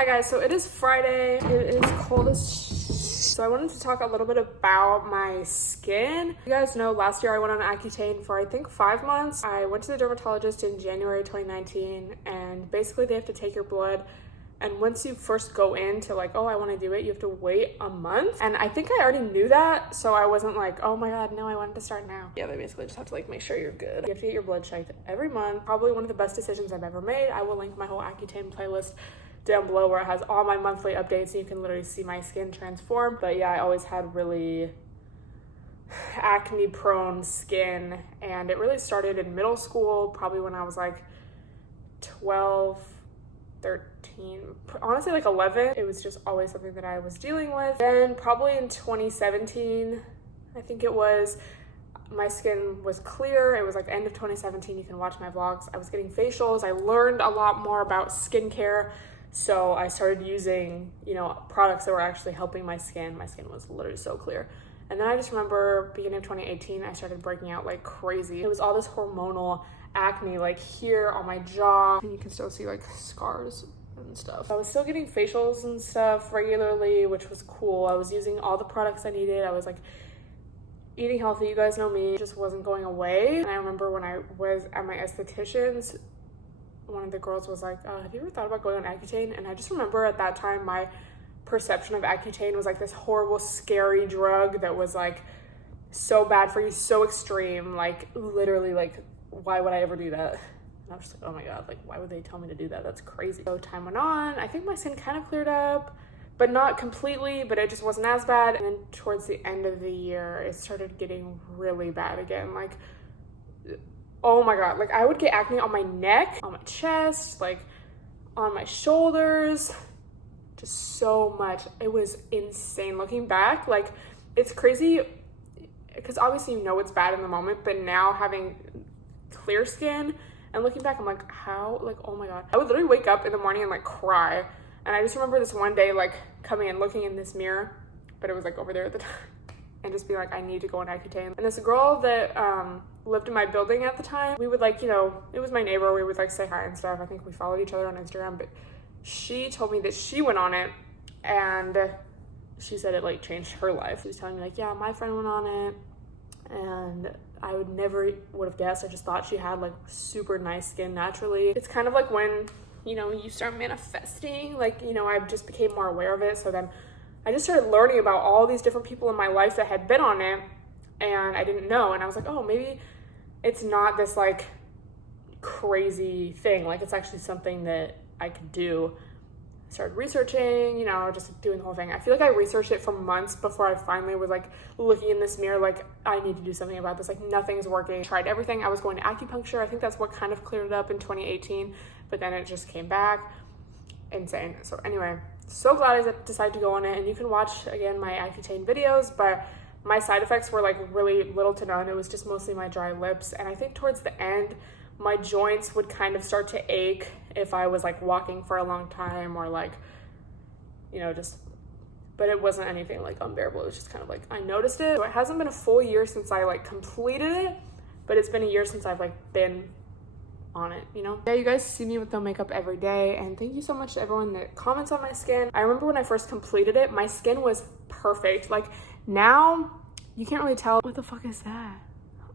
Hi guys, so it is Friday. It is cold as so I wanted to talk a little bit about my skin. You guys know last year I went on Accutane for I think 5 months. I went to the dermatologist in January 2019 and basically they have to take your blood, and once you first go in to like, oh, I want to do it, you have to wait a month. And I think I already knew that, so I wasn't like, oh my god, no, I wanted to start now. Yeah, they basically just have to like make sure you're good. You have to get your blood checked every month. Probably one of the best decisions I've ever made. I will link my whole Accutane playlist down below where it has all my monthly updates and you can literally see my skin transform. But yeah, I always had really acne prone skin, and it really started in middle school, probably when I was like 12, 13, honestly like 11. It was just always something that I was dealing with. Then probably in 2017, I think it was, my skin was clear. It was like end of 2017. You can watch my vlogs. I was getting facials. I learned a lot more about skincare. So I started using, you know, products that were actually helping my skin. My skin was literally so clear. And then I just remember beginning of 2018, I started breaking out like crazy. It was all this hormonal acne like here on my jaw, and you can still see like scars and stuff. I was still getting facials and stuff regularly, which was cool. I was using all the products I needed. I was like eating healthy. You guys know me. It just wasn't going away. And I remember when I was at my esthetician's, one of the girls was like, have you ever thought about going on Accutane? And I just remember at that time my perception of Accutane was like this horrible, scary drug that was like so bad for you, so extreme, like literally like, why would I ever do that? And I was just like, oh my god, like why would they tell me to do that? That's crazy. So time went on. I think my skin kind of cleared up, but not completely, but it just wasn't as bad. And then towards the end of the year, it started getting really bad again. Like, oh my god, like I would get acne on my neck, on my chest, like on my shoulders, just so much. It was insane. Looking back, like it's crazy because obviously you know it's bad in the moment, but now having clear skin and looking back, I'm like, how, like, oh my god. I would literally wake up in the morning and like cry. And I just remember this one day like coming and looking in this mirror, but it was like over there at the time, and just be like, I need to go on Accutane. And this girl that lived in my building at the time, we would like, you know, it was my neighbor, we would like say hi and stuff. I think we followed each other on Instagram, but she told me that she went on it and she said it like changed her life. She was telling me like, yeah, my friend went on it and I would have guessed. I just thought she had like super nice skin naturally. It's kind of like when, you know, you start manifesting, like, you know, I just became more aware of it. So then I just started learning about all these different people in my life that had been on it and I didn't know. And I was like, oh, maybe it's not this like crazy thing. Like it's actually something that I could do. I started researching, you know, just doing the whole thing. I feel like I researched it for months before I finally was like looking in this mirror, like I need to do something about this. Like nothing's working. I tried everything. I was going to acupuncture. I think that's what kind of cleared it up in 2018, but then it just came back. Insane. So anyway, so glad I decided to go on it, and you can watch again my Accutane videos, but my side effects were like really little to none. It was just mostly my dry lips, and I think towards the end my joints would kind of start to ache if I was like walking for a long time or like, you know, just, but it wasn't anything like unbearable. It was just kind of like I noticed it. So it hasn't been a full year since I like completed it, but it's been a year since I've like been on it, you know? Yeah, you guys see me with no makeup every day, and thank you so much to everyone that comments on my skin. I remember when I first completed it, my skin was perfect. Like now you can't really tell. What the fuck is that?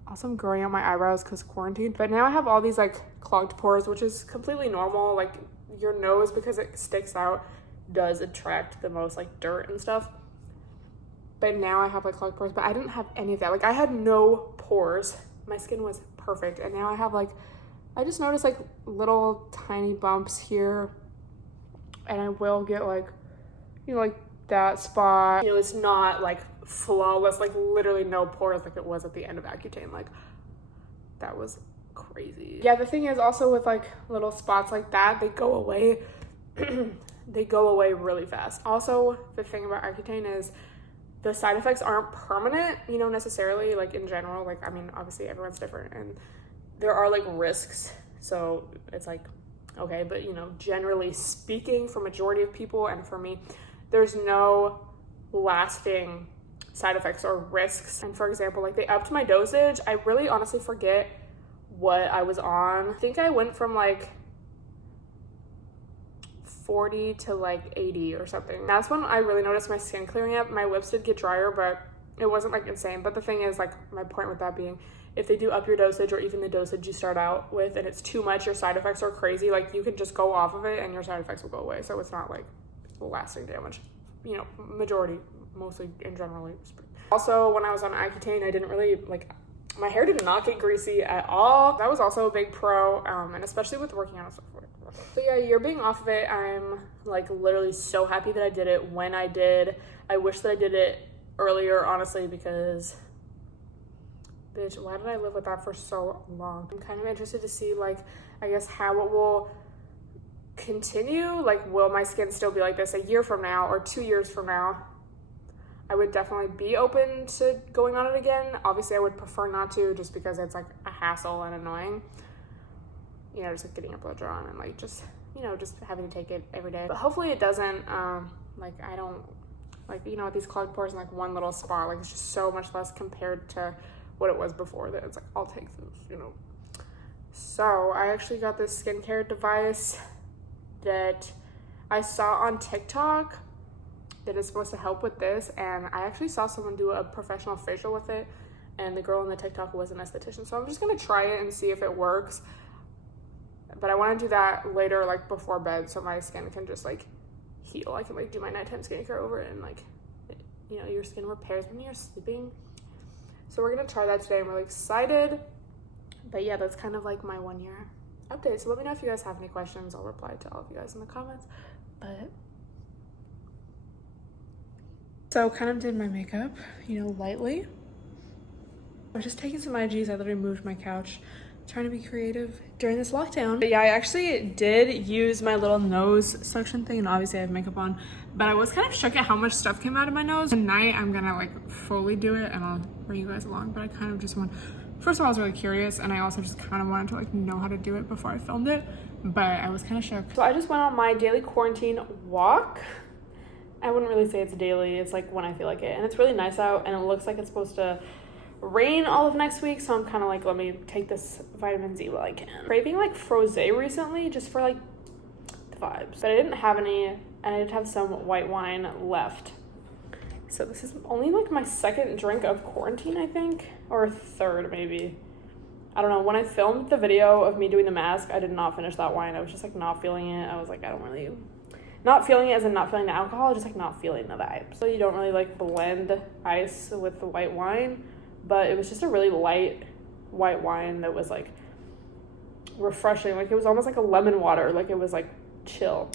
Also, I'm growing out my eyebrows because quarantine, but now I have all these like clogged pores, which is completely normal. Like your nose, because it sticks out, does attract the most like dirt and stuff, but now I have like clogged pores, but I didn't have any of that. Like I had no pores. My skin was perfect, and now I have like, I just noticed like little tiny bumps here, and I will get like, you know, like that spot. You know, it's not like flawless, like literally no pores like it was at the end of Accutane. Like that was crazy. Yeah, the thing is also with like little spots like that, they go away. They go away really fast. Also, the thing about Accutane is the side effects aren't permanent, you know, necessarily, like in general. Like, I mean, obviously everyone's different and there are like risks, so it's like, okay, but you know, generally speaking, for majority of people and for me, there's no lasting side effects or risks. And for example, like they upped my dosage. I really honestly forget what I was on. I think I went from like 40 to like 80 or something. That's when I really noticed my skin clearing up. My lips did get drier, but it wasn't like insane. But the thing is, like, my point with that being, if they do up your dosage, or even the dosage you start out with, and it's too much, your side effects are crazy, like, you can just go off of it and your side effects will go away. So it's not like lasting damage, you know, mostly in general. Also, when I was on Accutane, I didn't really, like, my hair did not get greasy at all. That was also a big pro, and especially with working out and stuff. So yeah, you're being off of it. I'm like literally so happy that I did it when I did. I wish that I did it earlier, honestly, because bitch, why did I live with that for so long? I'm kind of interested to see, like, I guess how it will continue. Like, will my skin still be like this a year from now or 2 years from now? I would definitely be open to going on it again. Obviously, I would prefer not to, just because it's like a hassle and annoying. You know, just like getting your blood drawn and like just, you know, just having to take it every day. But hopefully it doesn't, like, I don't, like, you know, with these clogged pores in like one little spot, like, it's just so much less compared to what it was before, that it's like, I'll take this, you know. So I actually got this skincare device that I saw on TikTok that is supposed to help with this, and I actually saw someone do a professional facial with it, and the girl in the TikTok was an esthetician. So I'm just gonna try it and see if it works. But I want to do that later, like before bed, so my skin can just like heal. I can like do my nighttime skincare over it, and like, you know, your skin repairs when you're sleeping. So we're gonna try that today. I'm really excited. But yeah, that's kind of like my 1 year update. So let me know if you guys have any questions. I'll reply to all of you guys in the comments. But so kind of did my makeup, you know, lightly. I'm just taking some IGs. I literally moved my couch, trying to be creative during this lockdown. But yeah, I actually did use my little nose suction thing, and obviously I have makeup on, but I was kind of shook at how much stuff came out of my nose. Tonight I'm gonna like fully do it, and I'll bring you guys along. But I kind of just want, first of all, I was really curious, and I also just kind of wanted to like know how to do it before I filmed it, but I was kind of shook. So I just went on my daily quarantine walk. I wouldn't really say it's daily, it's like when I feel like it, and it's really nice out, and it looks like it's supposed to rain all of next week, so I'm kind of like, let me take this vitamin Z while I can. Craving like frosé recently, just for like the vibes, but I didn't have any, and I did have some white wine left. So this is only like my second drink of quarantine, I think, or third maybe. I don't know. When I filmed the video of me doing the mask, I did not finish that wine. I was just like not feeling it. I was like, I don't really, not feeling it as in not feeling the alcohol, just like not feeling the vibes. So you don't really like blend ice with the white wine, but it was just a really light white wine that was like refreshing. Like it was almost like a lemon water, like it was like chill.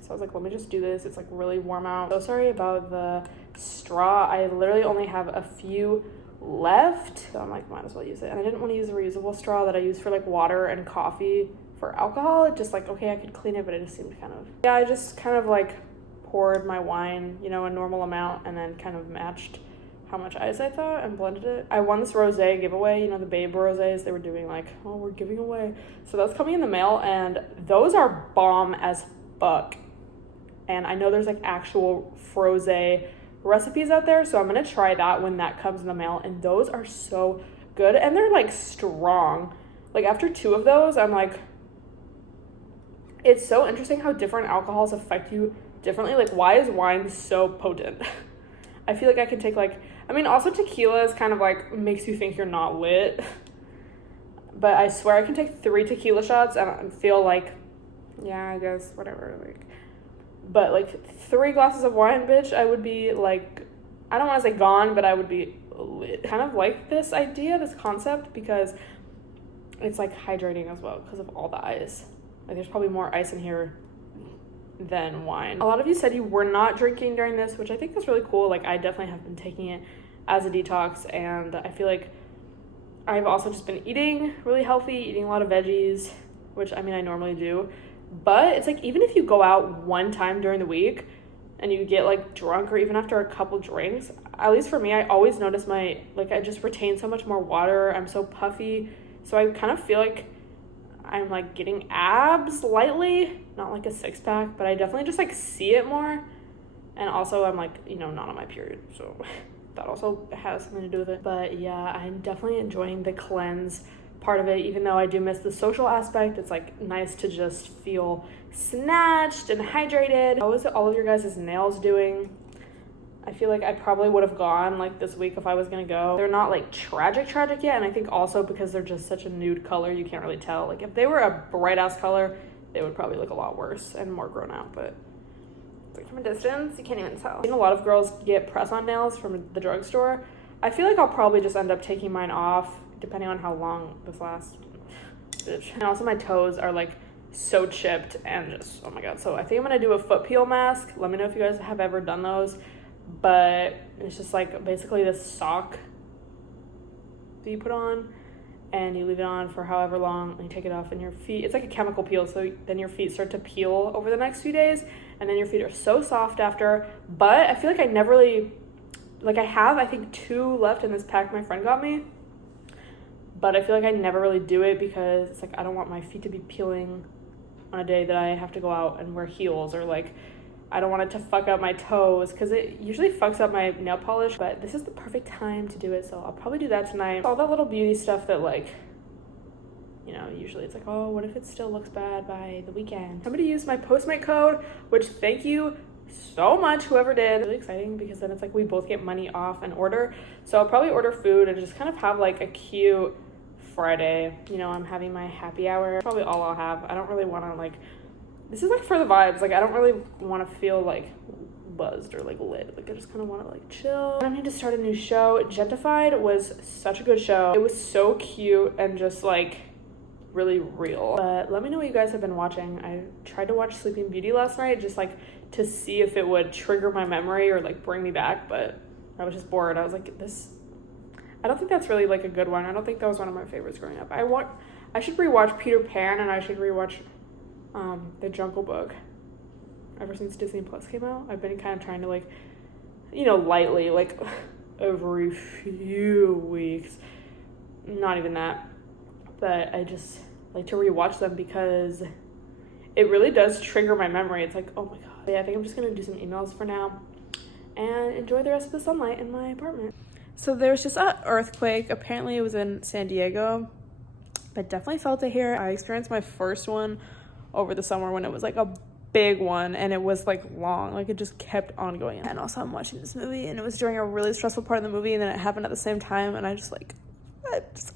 So I was like, let me just do this. It's like really warm out. So sorry about the straw. I literally only have a few left, so I'm like, might as well use it. And I didn't want to use a reusable straw that I use for like water and coffee for alcohol. It just like, okay, I could clean it, but it just seemed kind of, yeah, I just kind of like poured my wine, you know, a normal amount, and then kind of matched how much ice I thought and blended it. I won this rosé giveaway, you know, the Babe rosés. They were doing like, oh, we're giving away. So that's coming in the mail, and those are bomb as fuck. And I know there's like actual frosé recipes out there, so I'm gonna try that when that comes in the mail, and those are so good, and they're like strong. Like after 2 of those, I'm like, it's so interesting how different alcohols affect you differently. Like, why is wine so potent? I feel like I can take like, I mean, also tequila is kind of like makes you think you're not lit, but I swear I can take 3 tequila shots and feel like, yeah, I guess whatever, like, but like 3 glasses of wine, bitch, I would be like, I don't want to say gone, but I would be lit. Kind of like this idea, this concept, because it's like hydrating as well because of all the ice. Like there's probably more ice in here than wine. A lot of you said you were not drinking during this, which I think is really cool. Like I definitely have been taking it as a detox, and I feel like I've also just been eating really healthy, eating a lot of veggies, which I mean I normally do. But it's like, even if you go out one time during the week and you get like drunk, or even after a couple drinks, at least for me, I always notice I just retain so much more water. I'm so puffy. So I kind of feel like I'm like getting abs lightly, not like a 6-pack, but I definitely just like see it more. And also I'm like, you know, not on my period. So that also has something to do with it. But yeah, I'm definitely enjoying the cleanse part of it, even though I do miss the social aspect. It's like nice to just feel snatched and hydrated. How is all of your guys' nails doing? I feel like I probably would have gone like this week if I was gonna go. They're not like tragic yet, and I think also because they're just such a nude color, you can't really tell. Like if they were a bright ass color, they would probably look a lot worse and more grown out, but like from a distance, you can't even tell. I've seen a lot of girls get press-on nails from the drugstore. I feel like I'll probably just end up taking mine off depending on how long this lasts. And also my toes are like so chipped and just, oh my god. So I think I'm gonna do a foot peel mask. Let me know if you guys have ever done those. But it's just like basically this sock that you put on and you leave it on for however long and you take it off, and your feet, it's like a chemical peel, so then your feet start to peel over the next few days, and then your feet are so soft after. But I feel like I never really, like I have I think 2 left in this pack my friend got me, but I feel like I never really do it because it's like I don't want my feet to be peeling on a day that I have to go out and wear heels, or like I don't want it to fuck up my toes because it usually fucks up my nail polish. But this is the perfect time to do it, so I'll probably do that tonight. All that little beauty stuff that, like, you know, usually it's like, oh, what if it still looks bad by the weekend? Somebody used my Postmate code, which thank you so much whoever did. It's really exciting because then it's like we both get money off an order. So I'll probably order food and just kind of have like a cute Friday. You know, I'm having my happy hour. Probably all I'll have. I don't really want to like, this is like for the vibes. Like I don't really want to feel like buzzed or like lit. Like I just kind of want to like chill. I need to start a new show. Gentified was such a good show. It was so cute and just like really real. But let me know what you guys have been watching. I tried to watch Sleeping Beauty last night just like to see if it would trigger my memory or like bring me back, but I was just bored. I was like, this, I don't think that's really like a good one. I don't think that was one of my favorites growing up. I should rewatch Peter Pan, and I should rewatch The Jungle Book. Ever since Disney Plus came out, I've been kind of trying to like, you know, lightly, like every few weeks, not even that, but I just like to rewatch them because it really does trigger my memory. It's like, oh my god. Yeah, I think I'm just gonna do some emails for now and enjoy the rest of the sunlight in my apartment. So there's just an earthquake. Apparently it was in San Diego, but definitely felt it here. I experienced my first one over the summer when it was like a big one, and it was like long, like it just kept on going. And also I'm watching this movie, and it was during a really stressful part of the movie, and then it happened at the same time, and I'm just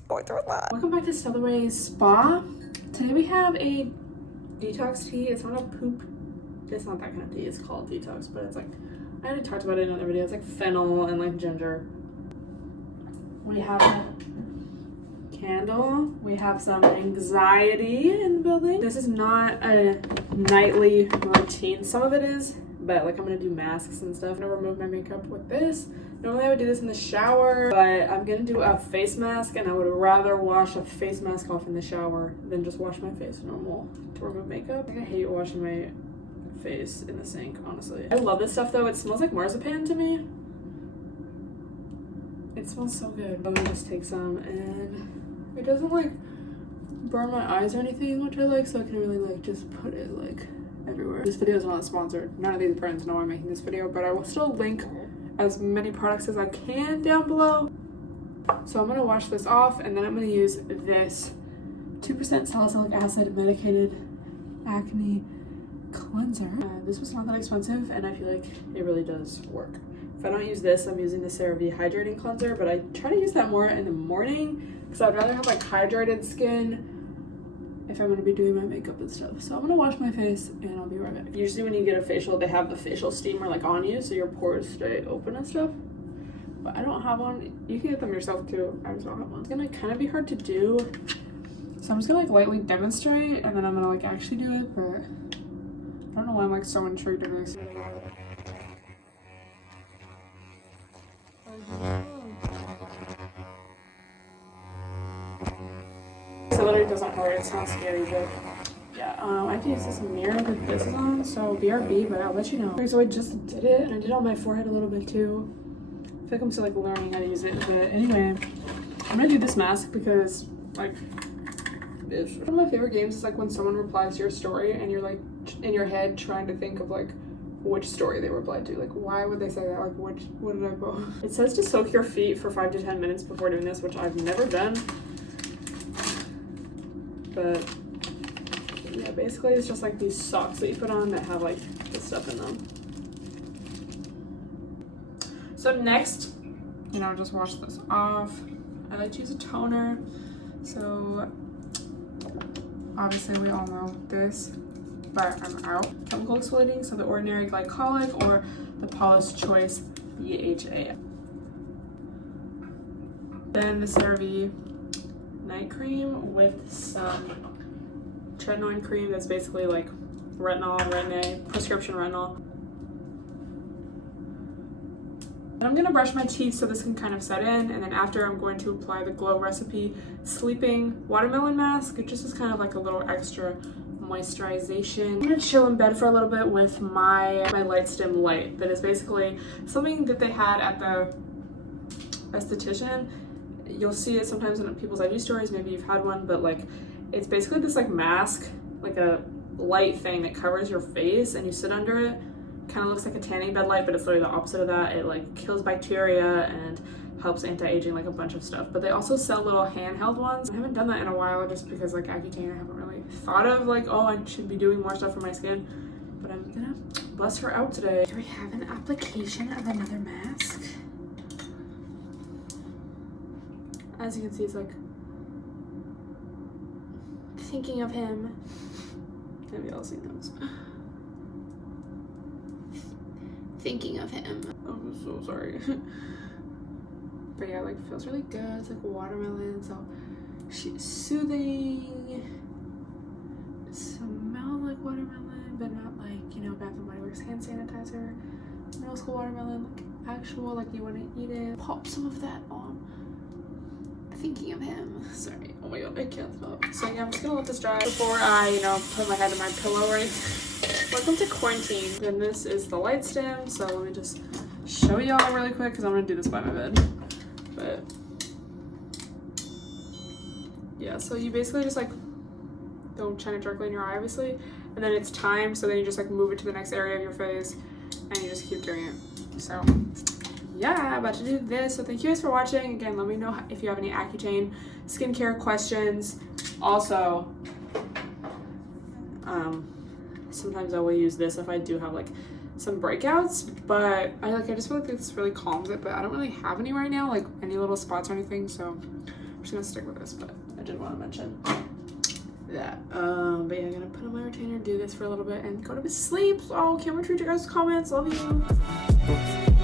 going through a lot. Welcome back to Stella Ray's Spa. Today we have a detox tea. It's not a poop, it's not that kind of tea, it's called detox, but it's like, I already talked about it in another video. It's like fennel and like ginger. We have a candle. We have some anxiety in the building. This is not a nightly routine. Some of it is, but like I'm gonna do masks and stuff. I'm gonna remove my makeup with this. Normally I would do this in the shower, but I'm gonna do a face mask, and I would rather wash a face mask off in the shower than just wash my face normal to remove makeup. I hate washing my face in the sink, honestly. I love this stuff though. It smells like marzipan to me. It smells so good. I'm gonna just take some, and it doesn't like burn my eyes or anything, which I like, so I can really like just put it like everywhere. This video is not sponsored. None of these brands know I'm making this video, but I will still link as many products as I can down below. So I'm gonna wash this off, and then I'm gonna use this 2% salicylic acid medicated acne cleanser. This was not that expensive, and I feel like it really does work. If I don't use this, I'm using the CeraVe hydrating cleanser, but I try to use that more in the morning because I'd rather have like hydrated skin if I'm gonna be doing my makeup and stuff. So I'm gonna wash my face and I'll be right back. Usually when you get a facial, they have the facial steamer like on you so your pores stay open and stuff. But I don't have one. You can get them yourself too. I just don't have one. It's gonna kind of be hard to do. So I'm just gonna like lightly demonstrate, and then I'm gonna like actually do it, but I don't know why I'm like so intrigued in this. So literally doesn't hurt, it's not scary, but yeah, I have to use this mirror that this is on, so BRB, but I'll let you know. Okay, so I just did it, and I did it on my forehead a little bit too. I feel like I'm still like learning how to use it, but anyway, I'm gonna do this mask because like, one of my favorite games is like when someone replies to your story and you're like in your head trying to think of like which story they replied to. Like, why would they say that? Like, what did I post? It says to soak your feet for 5 to 10 minutes before doing this, which I've never done. but yeah, basically it's just like these socks that you put on that have like this stuff in them. So next, you know, just wash this off. I like to use a toner. So obviously we all know this, but I'm out. Chemical exfoliating, so the Ordinary Glycolic or the Paula's Choice BHA. Then the CeraVe night cream with some tretinoin cream that's basically like retinol, retin-A, prescription retinol. And I'm gonna brush my teeth so this can kind of set in, and then after I'm going to apply the Glow Recipe Sleeping Watermelon Mask. It just is kind of like a little extra moisturization. I'm gonna chill in bed for a little bit with my Light Stim Light. That is basically something that they had at the esthetician. You'll see it sometimes in people's IG stories, maybe you've had one, but like it's basically this like mask, like a light thing that covers your face and you sit under it. Kind of looks like a tanning bed light, but it's literally the opposite of that. It like kills bacteria and helps anti-aging, like a bunch of stuff. But they also sell little handheld ones. I haven't done that in a while just because like Accutane, I haven't really thought of like, oh, I should be doing more stuff for my skin. But I'm gonna bust her out today. Here we have an application of another mask. As you can see, it's like thinking of him. Have y'all seen those? Thinking of him. I'm so sorry. But yeah, like feels really good. It's like watermelon, so she's soothing. Smell like watermelon, but not like, you know, Bath and Body Works hand sanitizer. Middle school watermelon, like actual, like you want to eat it. Pop some of that on. Thinking of him. Sorry. Oh my god, I can't stop. So yeah, I'm just gonna let this dry before I, you know, put my head in my pillow or anything. Welcome to quarantine. And this is the Light Stim. So let me just show y'all really quick because I'm gonna do this by my bed. But yeah, so you basically just like don't shine it directly in your eye, obviously, and then it's timed, so then you just like move it to the next area of your face and you just keep doing it. So yeah, I'm about to do this. So thank you guys for watching. Again, let me know if you have any Accutane skincare questions. Also, sometimes I will use this if I do have like some breakouts, but I just feel like this really calms it, but I don't really have any right now, like any little spots or anything, so I'm just gonna stick with this. But I did want to mention that. But yeah, I'm gonna put on my retainer, do this for a little bit, and go to sleep. So can't wait to read your guys' comments. Love you.